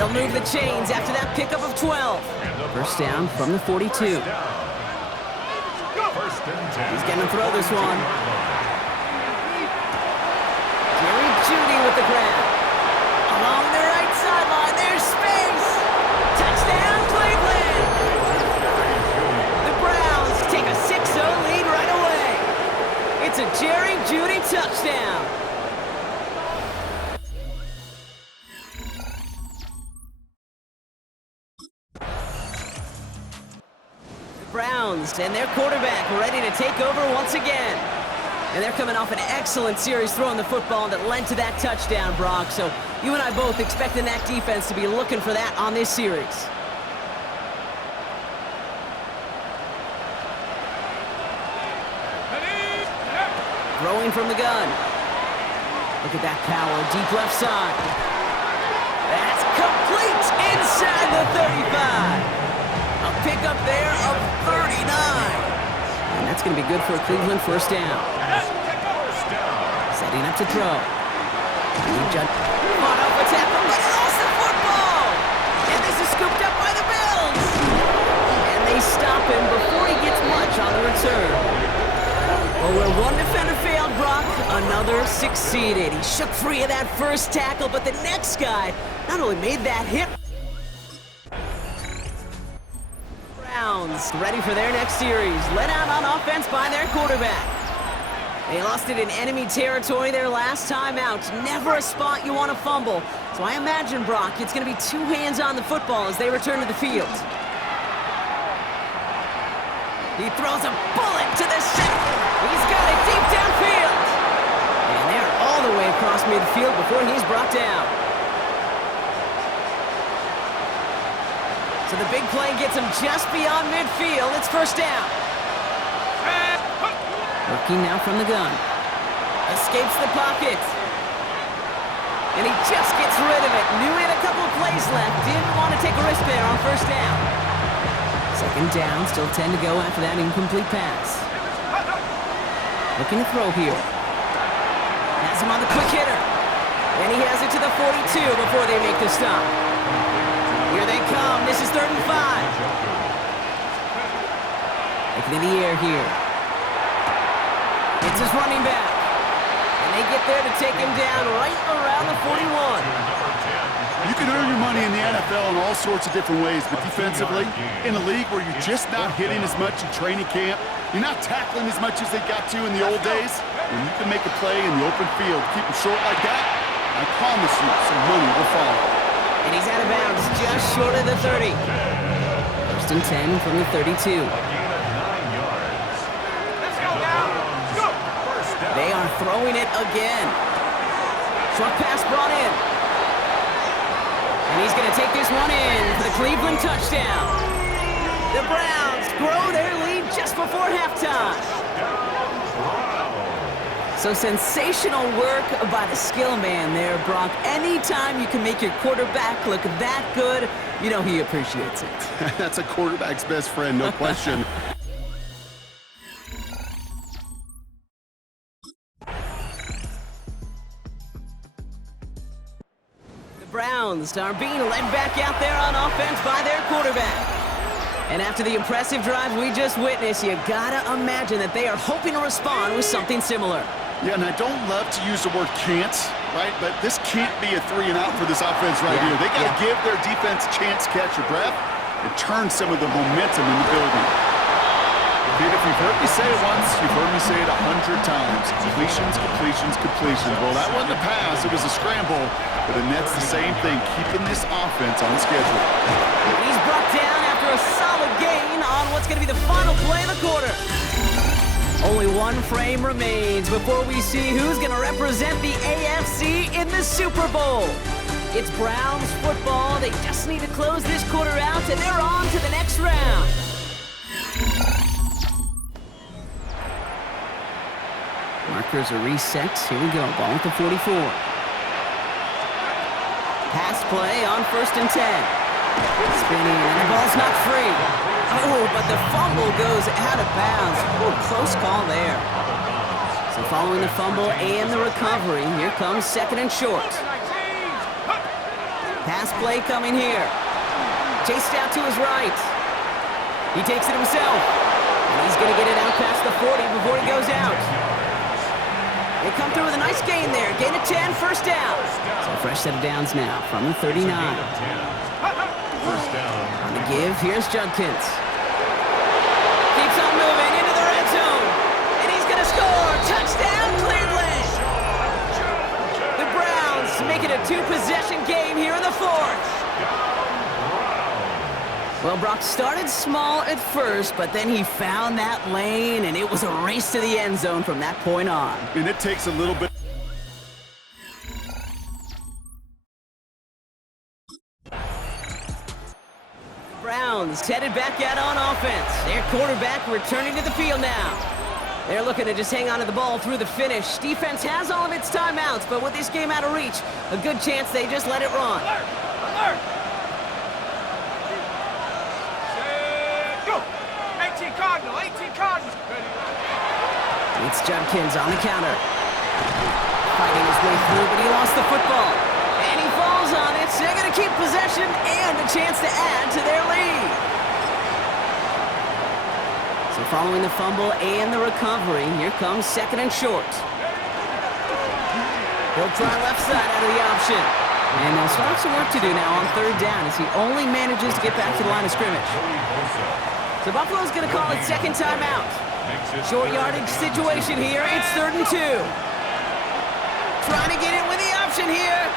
They'll move the chains after that pickup of 12. First down from the 42. He's going to throw this one. Jerry Jeudy with the grab. Along the right sideline, there's space. Touchdown, Cleveland. The Browns take a 6-0 lead right away. It's a Jerry Jeudy touchdown. Browns and their quarterback ready to take over once again. And they're coming off an excellent series throwing the football that led to that touchdown, Brock. So you and I both expecting that defense to be looking for that on this series. Throwing from the gun. Look at that power, deep left side. That's complete inside the 35. A pickup there of 39. And that's going to be good for a Cleveland first down. Setting up to throw. Caught off a tackle, but he lost the football. And this is scooped up by the Bills. And they stop him before he gets much on the return. Well, where one defender failed, Brock, another succeeded. He shook free of that first tackle, but the next guy not only made that hit, ready for their next series. Let out on offense by their quarterback. They lost it in enemy territory their last time out. Never a spot you want to fumble. So I imagine, Brock, it's going to be two hands on the football as they return to the field. He throws a bullet to the center. He's got it deep downfield. And they're all the way across midfield before he's brought down. So the big play gets him just beyond midfield. It's first down. Working now from the gun. Escapes the pocket. And he just gets rid of it. Knew he had a couple of plays left. Didn't want to take a risk there on first down. Second down, still 10 to go after that incomplete pass. Looking to throw here. Has him on the quick hitter. And he has it to the 42 before they make the stop. Here they come. This is 3rd and 5. Looking in the air here. It's his running back. And they get there to take him down right around the 41. You can earn your money in the NFL in all sorts of different ways, but defensively, in a league where you're just not hitting as much in training camp, you're not tackling as much as they got to in the old days, when you can make a play in the open field, keep them short like that, I promise you some money will follow. And he's out of bounds, just short of the 30. First and 10 from the 32. They are throwing it again. Short pass brought in. And he's going to take this one in for the Cleveland touchdown. The Browns grow their lead just before halftime. So sensational work by the skill man there, Brock. Anytime you can make your quarterback look that good, you know he appreciates it. That's a quarterback's best friend, no question. The Browns are being led back out there on offense by their quarterback. And after the impressive drive we just witnessed, you gotta imagine that they are hoping to respond with something similar. Yeah, and I don't love to use the word can't, right? But this can't be a 3-and-out for this offense right here. They got to give their defense a chance to catch your breath and turn some of the momentum in the building. Kid, if you've heard me say it once, you've heard me say it 100 times. Completions, completions, completions. Well, that wasn't a pass. It was a scramble. But the net's the same thing, keeping this offense on schedule. He's brought down after a solid gain on what's going to be the final play of the quarter. Only one frame remains before we see who's going to represent the AFC in the Super Bowl. It's Browns football. They just need to close this quarter out, and they're on to the next round. Markers are reset. Here we go. Ball at the 44. Pass play on 1st and 10. Spinning, and the ball's not free. Oh, but the fumble goes out of bounds. Ooh, close call there. So following the fumble and the recovery, here comes 2nd and short. Pass play coming here. Chased out to his right. He takes it himself. And he's going to get it out past the 40 before he goes out. They come through with a nice gain there. Gain of 10, first down. So a fresh set of downs now from the 39. First down. On the give, here's Judkins. Keeps on moving into the red zone. And he's going to score. Touchdown, Cleveland. The Browns make it a two-possession game here in the fourth. Well, Brock started small at first, but then he found that lane, and it was a race to the end zone from that point on. And it takes a little bit. Browns headed back out on offense. Their quarterback returning to the field now. They're looking to just hang on to the ball through the finish. Defense has all of its timeouts, but with this game out of reach, a good chance they just let it run. Alert! Alert! Go! 18 Cardinal, 18 Cardinal. It's Judkins on the counter. Fighting his way through, but he lost the football. And he falls on it, so they're going to keep possession and a chance to add to their lead. So following the fumble and the recovery, here comes second and short. He'll try left side out of the option. And they'll start some work to do now on third down as he only manages to get back to the line of scrimmage. So Buffalo's going to call it second timeout. Short yardage situation here. It's 3rd and 2. Trying to get it with the option here.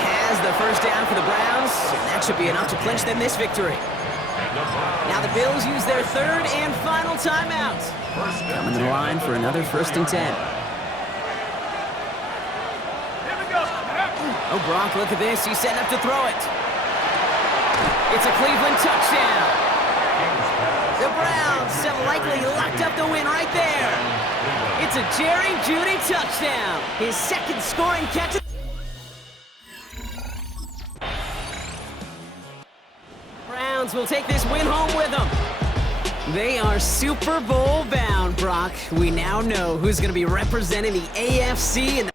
Has the first down for the Browns, and that should be enough to clinch them this victory. Now the Bills use their third and final timeout. Coming to the line for another 1st and 10. Here we go. Oh, Brock, look at this. He's setting up to throw it. It's a Cleveland touchdown. The Browns have likely locked up the win right there. It's a Jerry Jeudy touchdown. His second scoring catch. Browns will take this win home with them. They are Super Bowl bound, Brock. We now know who's going to be representing the AFC in the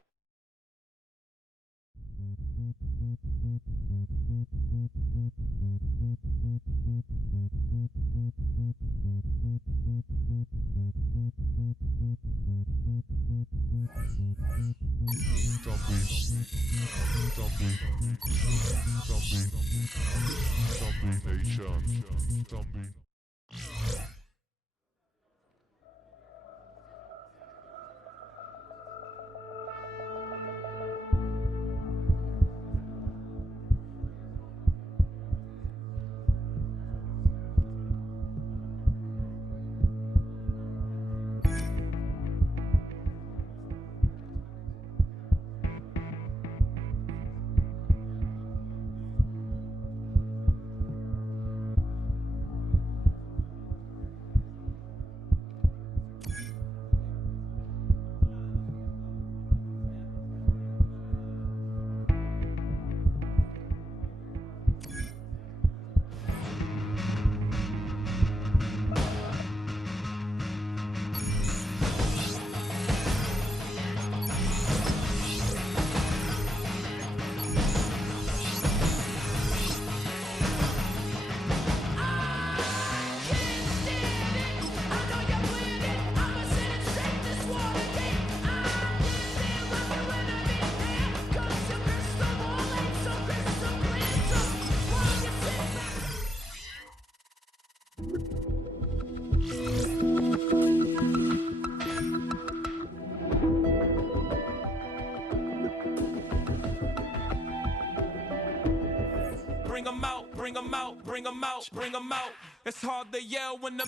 Bring 'em out, bring 'em out, bring 'em out, bring 'em out. It's hard to yell when the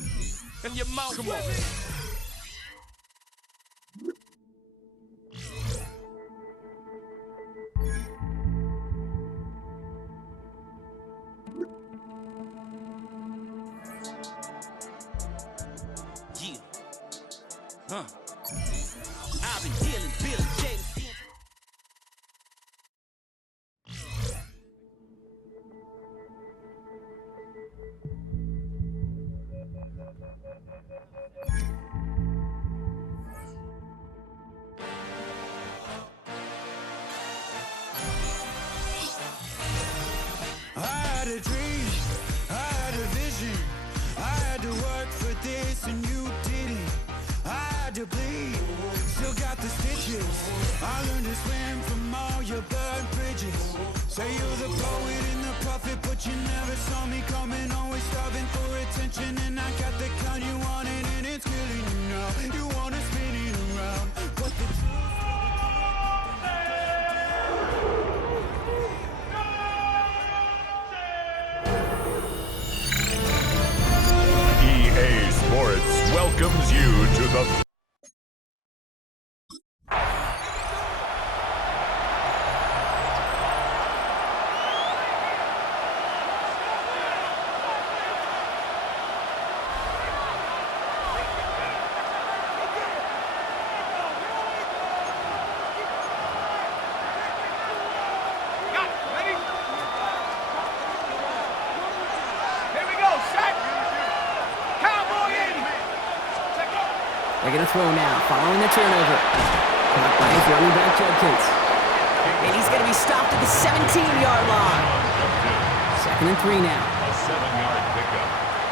in your mouth. Come on. Yeah. Huh. I've been healing Billy James. I learned to swim from all your burnt bridges. Say you're the poet and the prophet, but you never saw me coming. Always starving for attention, and I got the kind you wanted, and it's killing you now. You wanna spin it around, but the EA Sports welcomes you to the Got it. Ready? Here we go. Set. Cowboy 80. Check up. They're going to throw now, following the turnover. Caught by his running back, Judkins. And he's going to be stopped at the 17-yard line. 2nd and 3 now. A 7-yard pickup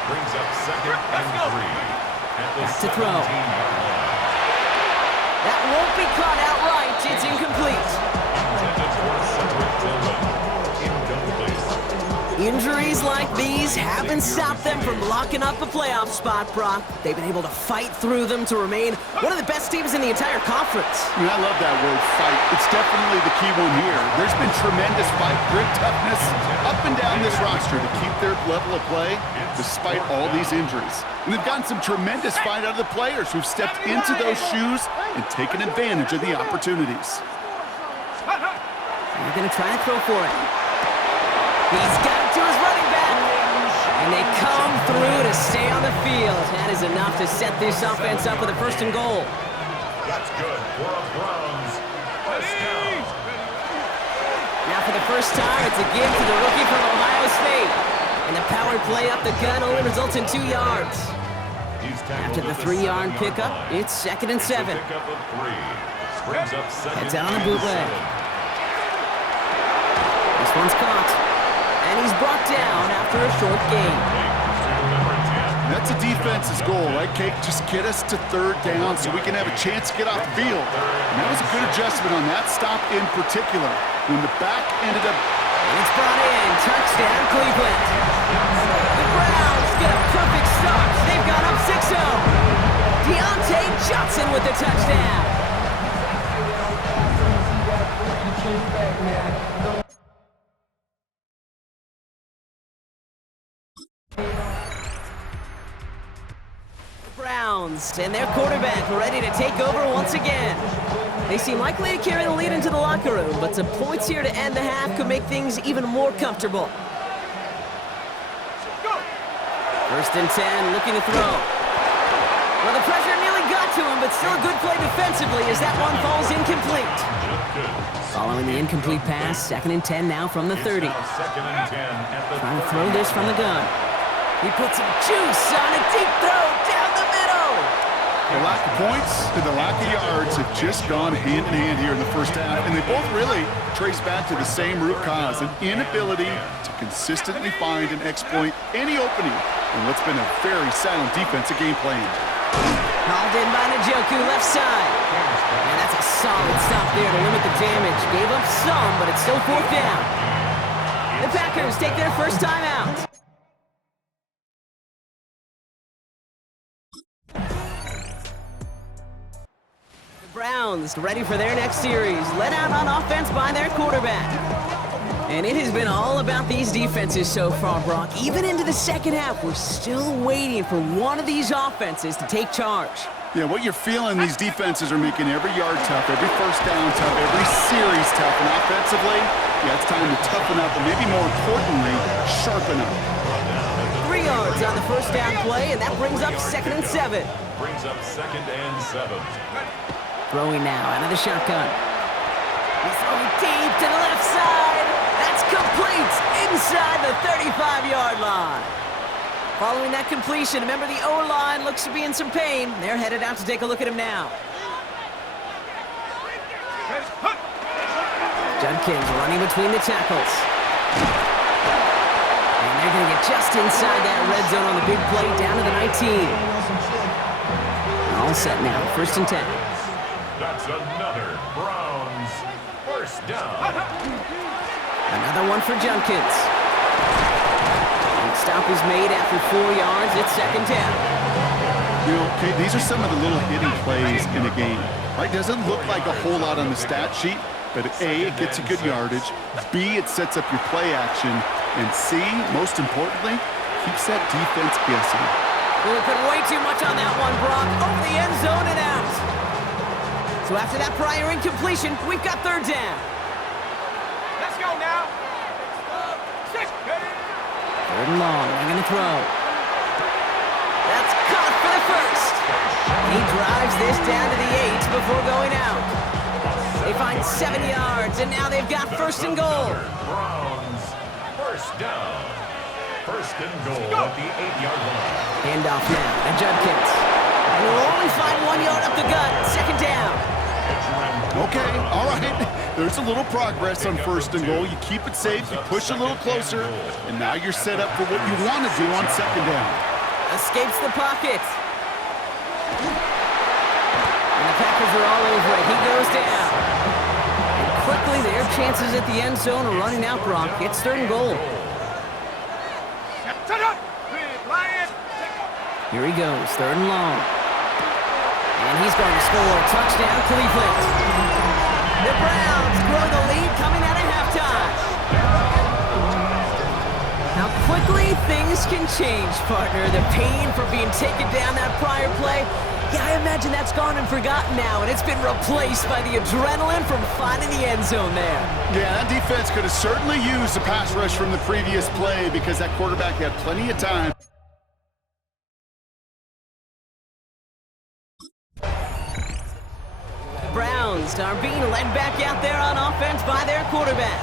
brings up 2nd and 3 at the Back to throw. 17-yard line. That won't be caught outright. It's incomplete. Intended for Cedric Tillman. Incomplete. Injuries like these haven't stopped them from locking up a playoff spot, Brock. They've been able to fight through them to remain one of the best teams in the entire conference. I mean, I love that word, fight. It's definitely the key one here. There's been tremendous fight, grit, toughness up and down this roster to keep their level of play despite all these injuries. And they've gotten some tremendous fight out of the players who've stepped into those shoes and taken advantage of the opportunities. They're going to try to throw for it. He's got it to his running back. And they come through to stay on the field. That is enough to set this offense up with a 1st and goal. That's good for a Browns first down. Now for the first time, it's a give to the rookie from Ohio State. And the power play up the gun only results in 2 yards. After the 3-yard pickup, it's 2nd and 7. Pickup of 3 brings up 2nd Heads out on the and bootleg. 7. This one's caught. And he's brought down after a short gain. That's a defense's goal, right, Kate? Just get us to 3rd down so we can have a chance to get off the field. And that was a good adjustment on that stop in particular. When the back ended up... And it's brought in. Touchdown, Cleveland. The Browns get a perfect start. They've gone up 6-0. Deontay Johnson with the touchdown. Browns and their quarterback ready to take over once again. They seem likely to carry the lead into the locker room, but some points here to end the half could make things even more comfortable. 1st and 10, looking to throw. Well, the pressure nearly got to him, but still a good play defensively as that one falls incomplete. Following the incomplete pass, 2nd and 10 now from the 30. 2nd and 10 at the Trying to throw this from the gun. He puts some juice on a deep throw down the middle. The lack of points and the lack of yards have just gone hand in hand here in the first half, and they both really trace back to the same root cause, an inability to consistently find and exploit any opening in what's been a very sound defensive game plan. Hauled in by Njoku, left side. And that's a solid stop there to limit the damage. Gave up some, but it's still 4th down. The Packers take their first time out. Browns ready for their next series, led out on offense by their quarterback. And it has been all about these defenses so far, Brock. Even into the 2nd half, we're still waiting for one of these offenses to take charge. Yeah, what you're feeling, these defenses are making every yard tough, every first down tough, every series tough, and offensively, yeah, it's time to toughen up, and maybe more importantly, sharpen up. 3 yards on the first down play, and that brings up 2nd and 7. brings up 2nd and 7. Throwing now out of the shotgun. He's throwing deep to the left side. That's complete inside the 35-yard line. Following that completion, remember the O-line looks to be in some pain. They're headed out to take a look at him now. Judkins running between the tackles. And they're going to get just inside that red zone on the big play down to the 19. All set now, 1st and 10. That's another Browns first down. Another one for Junkins. And stop is made after 4 yards. It's second down. You know, okay, these are some of the little hidden plays in a game. Right? Doesn't look like a whole lot on the stat sheet, but A, it gets you good yardage. B, it sets up your play action. And C, most importantly, keeps that defense guessing. Well, we put way too much on that one, Brock. Over the end zone and out. So after that prior incompletion, we've got third down. Let's go now. 6. Third and long. They're going to throw. That's caught for the first. He drives this down to the 8 before going out. They find 7 yards, and now they've got first and goal. Browns first down. First and goal at the 8-yard line. Handoff now to Judkins. And we'll only find 1 yard up the gut. Second down. Okay, all right. There's a little progress on first and goal. You keep it safe, you push a little closer, and now you're set up for what you want to do on second down. Escapes the pocket. And the Packers are all over it. He goes down. And quickly, their chances at the end zone are running out, Brock. It's third and goal. Here he goes, third and long. And he's going to score a touchdown, Cleveland. The Browns grow the lead coming out of halftime. How quickly things can change, partner. The pain for being taken down that prior play, yeah, I imagine that's gone and forgotten now, and it's been replaced by the adrenaline from finding the end zone there. Yeah, that defense could have certainly used the pass rush from the previous play because that quarterback had plenty of time. Browns are being led back out there on offense by their quarterback.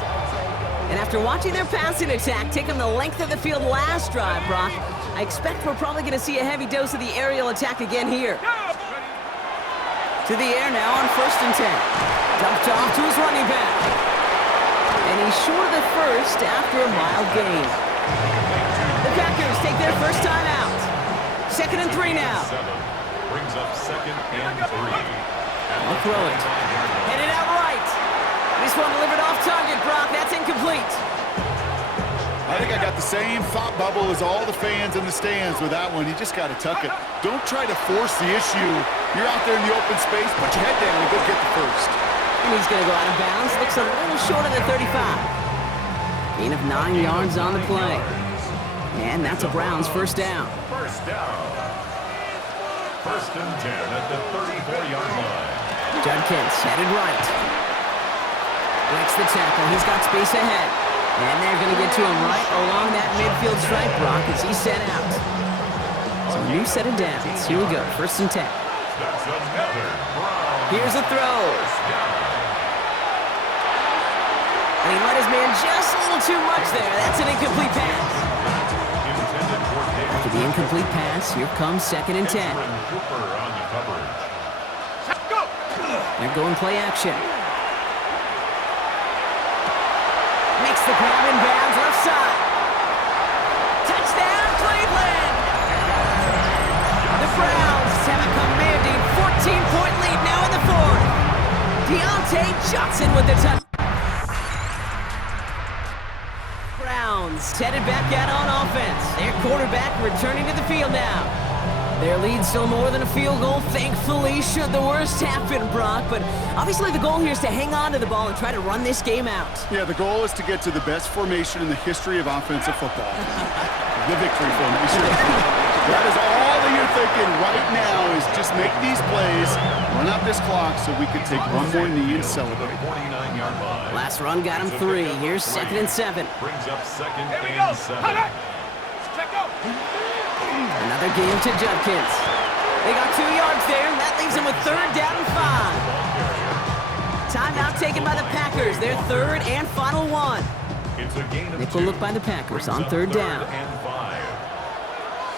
And after watching their passing attack take them the length of the field last drive, Brock, I expect we're probably going to see a heavy dose of the aerial attack again here. To the air now on first and 10. Dumped off to his running back. And he's short of the first after a mild gain. The Packers take their first time out. Second and 3 now. Brings up second and 3. I'll throw it. Headed out right. This one delivered off target, Brock. That's incomplete. I think I got the same thought bubble as all the fans in the stands with that one. You just got to tuck it. Don't try to force the issue. You're out there in the open space. Put your head down and go get the first. And he's going to go out of bounds. Looks a little short of the 35. Gain of 9 yards on the play. And that's a Browns first down. First down. First and 10 at the 34-yard line. Judkins headed right. Breaks the tackle. He's got space ahead. And they're going to get to him right along that midfield stripe, Brock, as he's set out. So a new set of downs. Here we go. First and 10. That's another Browns. Here's a throw. First down. And he let his man just a little too much there. That's an incomplete pass. Intended for David. After the incomplete pass, here comes second and 10. Cooper on the coverage. They're going play action. Makes the grab in bounds left side. Touchdown, Cleveland! The Browns have a commanding 14-point lead now in the fourth. Deontay Johnson with the touch. Browns headed back out on offense. Their quarterback returning to the field now. Their lead still more than a field goal, thankfully, should the worst happen, Brock. But obviously the goal here is to hang on to the ball and try to run this game out. Yeah, the goal is to get to the best formation in the history of offensive football. The victory formation. That is all that you're thinking right now is just make these plays, run out this clock so we can take one more knee and celebrate. 49-yard line. Last run got him 3. Here's second and 7. Brings up second Here we go. and 7. Check go. Another game to Judkins. They got 2 yards there. That leaves them with third down and 5. Timeout taken by the Packers. Their third and final one. It's a gain of Nickel 2. look by the Packers Brings on up third down. and 5.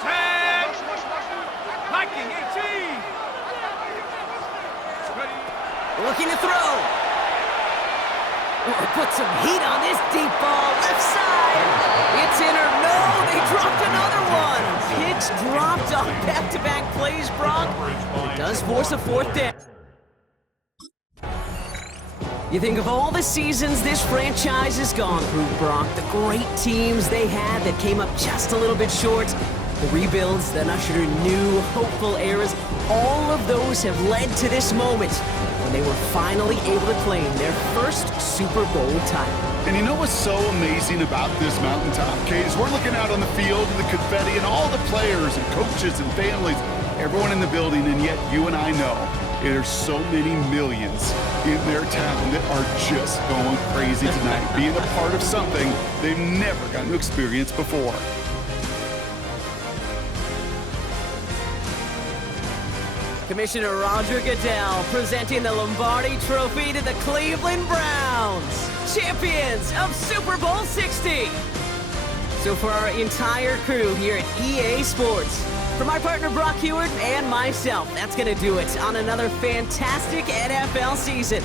Set. Viking 18. Ready. Looking to throw. Oh, put some heat on this deep ball. Left side. It's in or no. They dropped another one. Pitch dropped on back-to-back plays, Brock. It does force a fourth down. You think of all the seasons this franchise has gone through, Brock, the great teams they had that came up just a little bit short, the rebuilds that ushered in new, hopeful eras, all of those have led to this moment when they were finally able to claim their first Super Bowl title. And you know what's so amazing about this mountaintop, Kate, is we're looking out on the field and the confetti and all the players and coaches and families, everyone in the building, and yet you and I know there's so many millions in their town that are just going crazy tonight, being a part of something they've never gotten to experience before. Commissioner Roger Goodell presenting the Lombardi Trophy to the Cleveland Browns, champions of Super Bowl 60. So for our entire crew here at EA Sports, for my partner Brock Heward and myself, that's going to do it on another fantastic NFL season.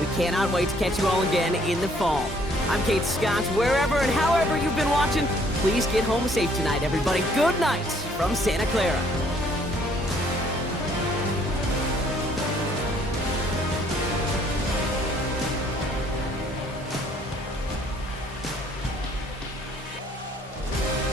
We cannot wait to catch you all again in the fall. I'm Kate Scott. Wherever and however you've been watching, please get home safe tonight, everybody. Good night from Santa Clara.